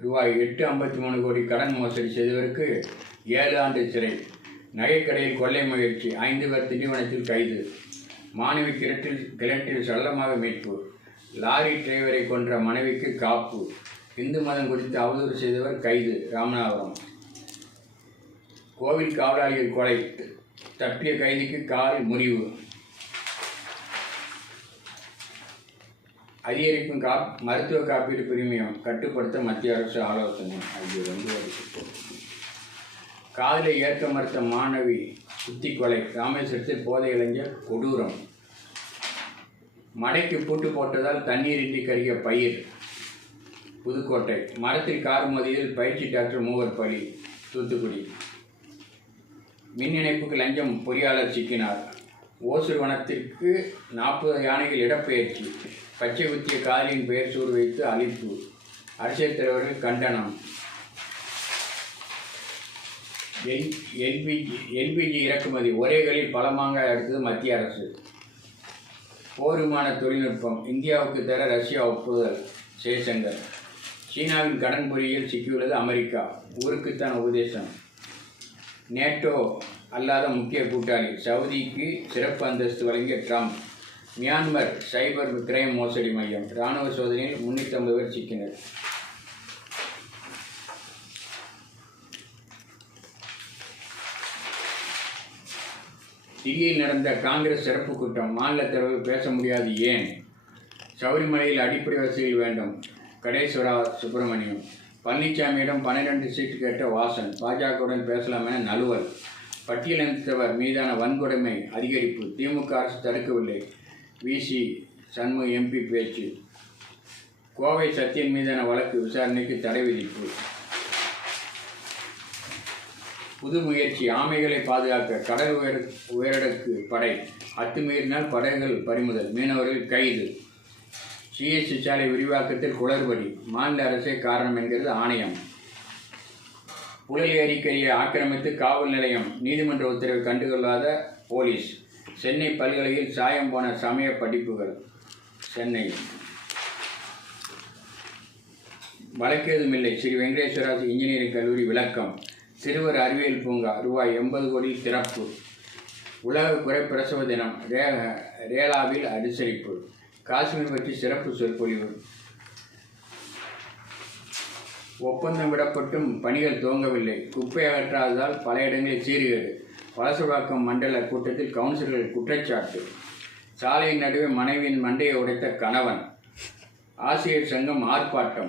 ரூபாய் 853 கோடி கடன் மோசடி செய்தவருக்கு 7 ஆண்டு சிறை. நகைக்கடையில் கொள்ளை முயற்சி, 5 பேர் திண்டிவனத்தில் கைது. மாணவி கிணற்றில் சடலமாக மீட்பு. லாரி டிரைவரை கொன்ற மனைவிக்கு காப்பு. இந்து மதம் குறித்து அவதூறு செய்தவர் கைது, ராமநாதபுரம். கோவில் காவலாளிகள் கொலை, தப்பிய கைதிக்கு கால் முறிவு. அதிகரிக்கும் மருத்துவ காப்பீடு பிரீமியம் கட்டுப்படுத்த மத்திய அரசு ஆலோசனை. காதலை ஏற்க மறுத்த மாணவி குத்தி கொலை, ராமேஸ்வரத்தில் போதை இளைஞர் கொடூரம். மடைக்கு பூட்டு போட்டதால் தண்ணீரின்றி கருகிய பயிர், புதுக்கோட்டை. மரத்தில் கார் மோதியதில் பயிற்சி டாக்டர் 3 பலி, தூத்துக்குடி. மின் இணைப்புக்கு லஞ்சம், பொறியாளர் சிக்கினார். ஓசூர் வனத்திற்கு 40 யானைகள் இடப்பெயர்ச்சி. பச்சை குத்திய காதலியின் பெயர் சூடு வைத்து அழிப்பு. அரசியல் தலைவர்கள் கண்டனம். எல்பிஜி இறக்குமதி, ஒரே கலில் பல மாங்காய் அடுத்தது மத்திய அரசு. போர் விமான தொழில்நுட்பம் இந்தியாவுக்கு தர ரஷ்யா ஒப்புதல், ஜெய்சங்கர். சீனாவின் கடன் பொறியில் சிக்கியுள்ளது அமெரிக்கா, ஊருக்குத்தான் உபதேசம். நேட்டோ அல்லாத முக்கிய கூட்டாளி, சவுதிக்கு சிறப்பு அந்தஸ்து வழங்கிய ட்ரம்ப். மியான்மர் சைபர் கிரைம் மோசடி மையம், இராணுவ சோதனையில் 350 பேர் சிக்கினர். தில்லியில் நடந்த காங்கிரஸ் சிறப்பு கூட்டம், மாநில தலைவர் பேச முடியாது ஏன்? சபரிமலையில் அடிப்படை வசதிகள் வேண்டும், கடேஸ்வரா சுப்பிரமணியம். பழனிசாமியிடம் 12 சீட்டு கேட்ட வாசன், பாஜகவுடன் பேசலாம் என நழுவல். பட்டியலினத்தவர் மீதான வன்கொடுமை அதிகரிப்பு, திமுக அரசு தடுக்கவில்லை, விசி சண்முக எம்பி பேச்சு. கோவை சத்தியன் மீதான வழக்கு விசாரணைக்கு தடை விதிப்பு. புது முயற்சி, ஆமைகளை பாதுகாக்க கடல் உயரடுக்கு படை. அத்துமீறினால் படைகள் பறிமுதல், மீனவர்கள் கைது. சிஎஸ்சி சாலை விரிவாக்கத்தில் குளறுபடி, மாநில அரசே காரணம் என்கிறது ஆணையம். புழல் ஏரிக்கரையை ஆக்கிரமித்து காவல் நிலையம், நீதிமன்ற உத்தரவை கண்டுகொள்ளாத போலீஸ். சென்னை பல்கலையில் சாயம் போன சமய படிப்புகள், சென்னை. வழக்கேதுமில்லை, ஸ்ரீ வெங்கடேஸ்வரா இன்ஜினியரிங் கல்லூரி விளக்கம். சிறுவர் அறிவியல் பூங்கா ரூபாய் 80 கோடி திறப்பு. உலக குறைப்பிரசவ தினம், ரேலாவில் அனுசரிப்பு. காஷ்மீர் பற்றி சிறப்பு சொற்பொழிவு. ஒப்பந்தம் விடப்பட்டும் பணிகள் துவங்கவில்லை, குப்பை அகற்றாததால் பல இடங்களில் சீர்கேடு. வலசவாக்கம் மண்டல கூட்டத்தில் கவுன்சிலர்கள் குற்றச்சாட்டு. சாலையின் நடுவே மனைவியின் மண்டையை உடைத்த கணவன். ஆசிரியர் சங்கம் ஆர்ப்பாட்டம்.